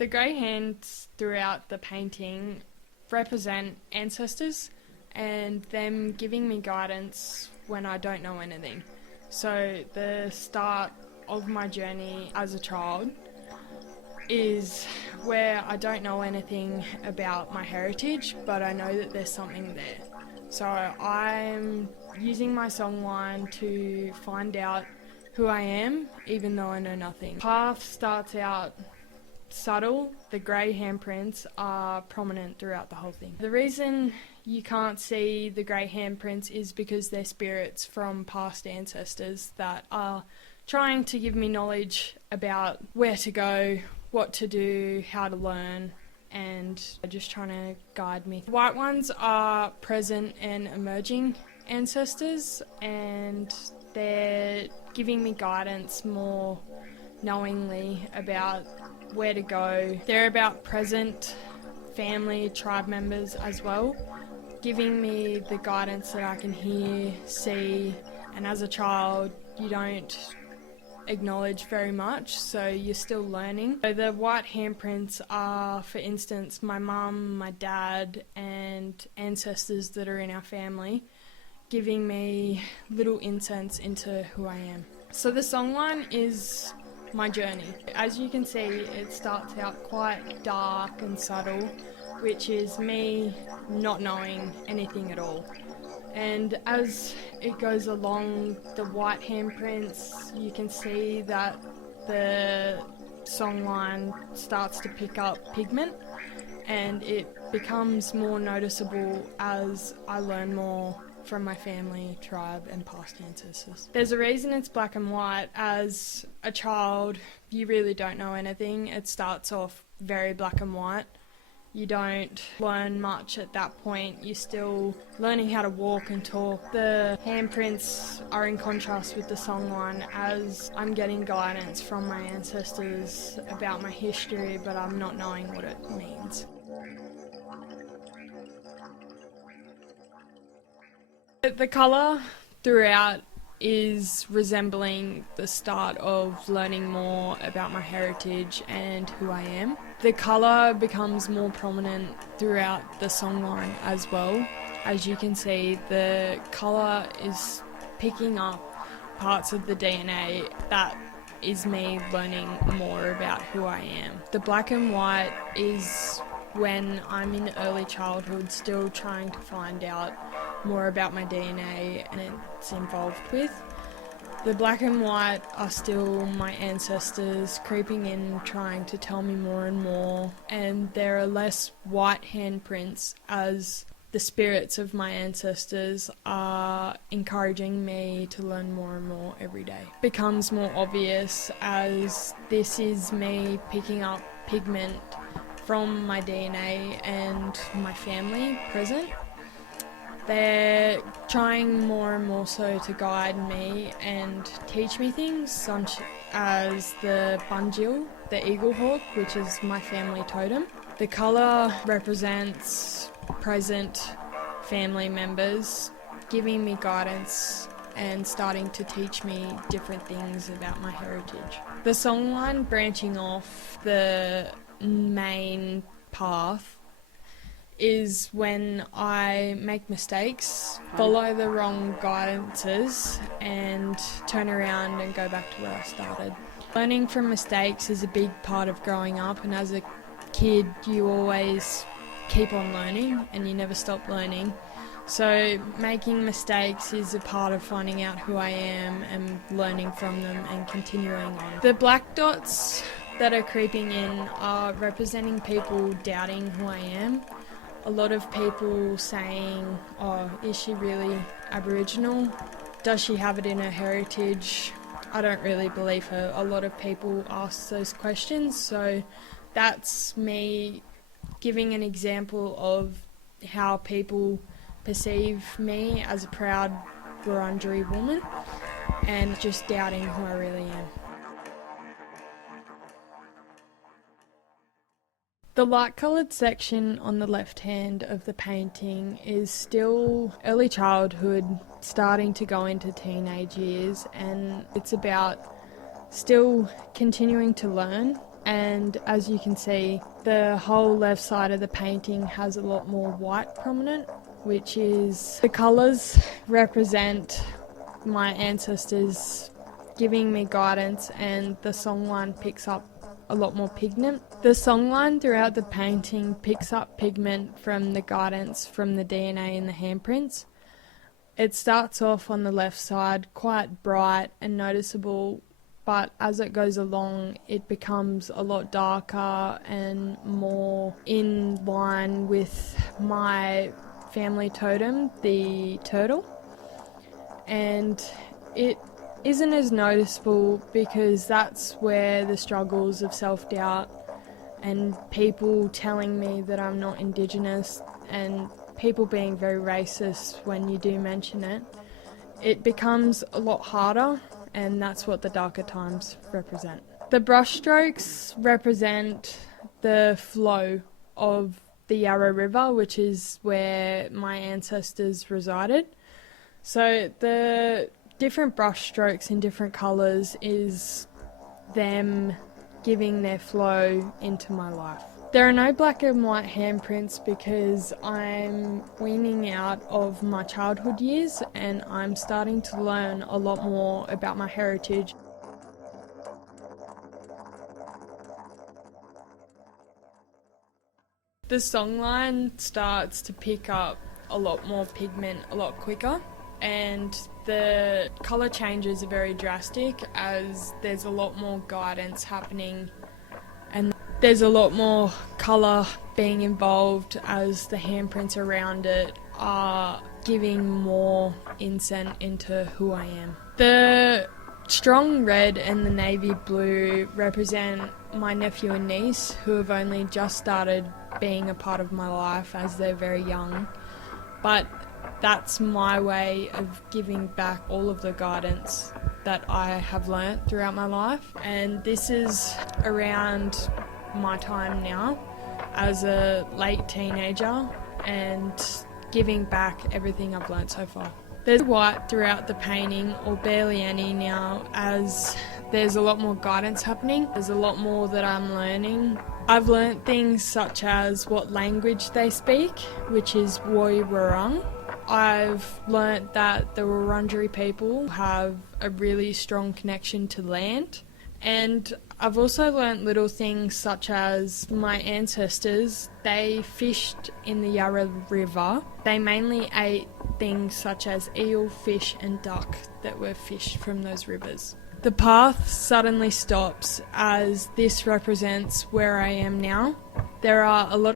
The grey hands throughout the painting represent ancestors and them giving me guidance when I don't know anything. So the start of my journey as a child is where I don't know anything about my heritage, but I know that there's something there. So I'm using my songline to find out who I am, even though I know nothing. The path starts out subtle. The grey handprints are prominent throughout the whole thing. The reason you can't see the grey handprints is because they're spirits from past ancestors that are trying to give me knowledge about where to go, what to do, how to learn, and just trying to guide me. The white ones are present and emerging ancestors, and they're giving me guidance more knowingly about where to go. They're about present family, tribe members as well, giving me the guidance that I can hear, see, and as a child you don't acknowledge very much, so you're still learning. So the white handprints are, for instance, my mum, my dad, and ancestors that are in our family, giving me little insights into who I am. So the songline is my journey. As you can see, it starts out quite dark and subtle, which is me not knowing anything at all. And as it goes along the white handprints, you can see that the songline starts to pick up pigment, and it becomes more noticeable as I learn more from my family, tribe and past ancestors. There's a reason it's black and white. As a child, you really don't know anything. It starts off very black and white. You don't learn much at that point. You're still learning how to walk and talk. The handprints are in contrast with the songline, as I'm getting guidance from my ancestors about my history, but I'm not knowing what it means. The colour throughout is resembling the start of learning more about my heritage and who I am. The colour becomes more prominent throughout the songline as well. As you can see, the colour is picking up parts of the DNA that is me learning more about who I am. The black and white is when I'm in early childhood, still trying to find out more about my DNA and it's involved with. The black and white are still my ancestors creeping in, trying to tell me more and more, and there are less white handprints as the spirits of my ancestors are encouraging me to learn more and more every day. It becomes more obvious as this is me picking up pigment from my DNA and my family present. They're trying more and more so to guide me and teach me things, such as the bungil, the eagle hawk, which is my family totem. The colour represents present family members, giving me guidance and starting to teach me different things about my heritage. The songline branching off the main path is when I make mistakes, follow the wrong guidances and turn around and go back to where I started. Learning from mistakes is a big part of growing up, and as a kid you always keep on learning and you never stop learning. So making mistakes is a part of finding out who I am and learning from them and continuing on. The black dots that are creeping in are representing people doubting who I am. A lot of people saying, oh, is she really Aboriginal? Does she have it in her heritage? I don't really believe her. A lot of people ask those questions, so that's me giving an example of how people perceive me as a proud Wurundjeri woman and just doubting who I really am. The light-coloured section on the left hand of the painting is still early childhood, starting to go into teenage years, and it's about still continuing to learn and as you can see, the whole left side of the painting has a lot more white prominent, which is the colours represent my ancestors giving me guidance, and the songline picks up a lot more pigment. The songline throughout the painting picks up pigment from the guidance from the DNA in the handprints. It starts off on the left side quite bright and noticeable, but as it goes along it becomes a lot darker and more in line with my family totem, the turtle. And it isn't as noticeable because that's where the struggles of self-doubt and people telling me that I'm not Indigenous and people being very racist when you do mention it, it becomes a lot harder, and that's what the darker times represent. The brushstrokes represent the flow of the Yarra River, which is where my ancestors resided. So the different brushstrokes in different colours is them giving their flow into my life. There are no black and white handprints because I'm weaning out of my childhood years and I'm starting to learn a lot more about my heritage. The songline starts to pick up a lot more pigment a lot quicker, and the colour changes are very drastic as there's a lot more guidance happening and there's a lot more colour being involved as the handprints around it are giving more insight into who I am. The strong red and the navy blue represent my nephew and niece who have only just started being a part of my life as they're very young, but that's my way of giving back all of the guidance that I have learnt throughout my life, and this is around my time now as a late teenager and giving back everything I've learnt so far. There's white throughout the painting, or barely any now, as there's a lot more guidance happening. There's a lot more that I'm learning. I've learnt things such as what language they speak, which is Woi Wurrung. I've learnt that the Wurundjeri people have a really strong connection to land. And I've also learnt little things such as my ancestors, they fished in the Yarra River. They mainly ate things such as eel, fish and duck that were fished from those rivers. The path suddenly stops as this represents where I am now. There are a lot